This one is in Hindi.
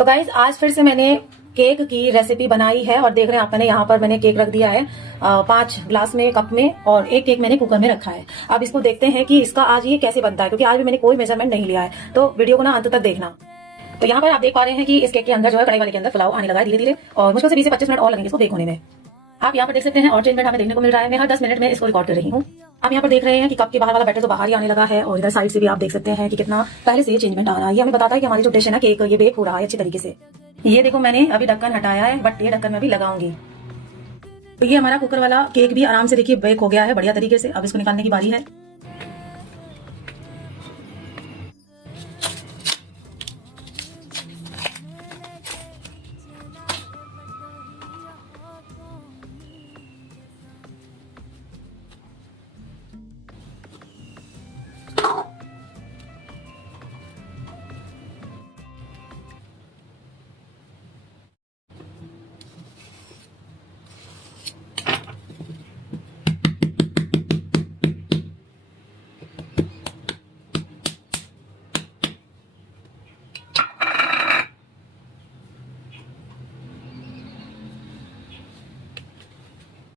तो गाइज आज फिर से मैंने केक की रेसिपी बनाई है और देख रहे हैं आप, मैंने यहाँ पर मैंने केक रख दिया है 5 ग्लास में, कप में, और एक केक मैंने कुकर में रखा है। अब इसको देखते हैं कि इसका आज ये कैसे बनता है, क्योंकि आज भी मैंने कोई मेजरमेंट नहीं लिया है, तो वीडियो को ना अंत तक देखना। तो यहाँ पर आप देख पा रहे हैं कि इस केक के अंदर जो है, कढ़ाई वाले के अंदर फ्लावर आने लगा है धीरे धीरे, और मुश्किल से 20 से 25 मिनट और लगेंगे इसको बेक होने में। आप यहाँ पर देख सकते हैं और चेंजमेंट हमें देखने को मिल रहा है। मैं हर 10 मिनट में इसको रिकॉर्ड कर रही हूँ। आप यहाँ पर देख रहे हैं कि कप के बाहर वाला बैटर तो बाहर ही आने लगा है, और इधर साइड से भी आप देख सकते हैं कि कितना पहले से ये चेंजमेंट आ रहा है। ये हमें बताता है कि हमारी जो डिश है ना केक, ये बेक हो रहा है अच्छी तरीके से। ये देखो मैंने अभी ढक्कन हटाया है, बट ये ढक्कन मैं अभी लगाऊंगी। तो ये हमारा कुकर वाला केक भी आराम से देखिए बेक हो गया है बढ़िया तरीके से। अब इसको निकालने की बारी है।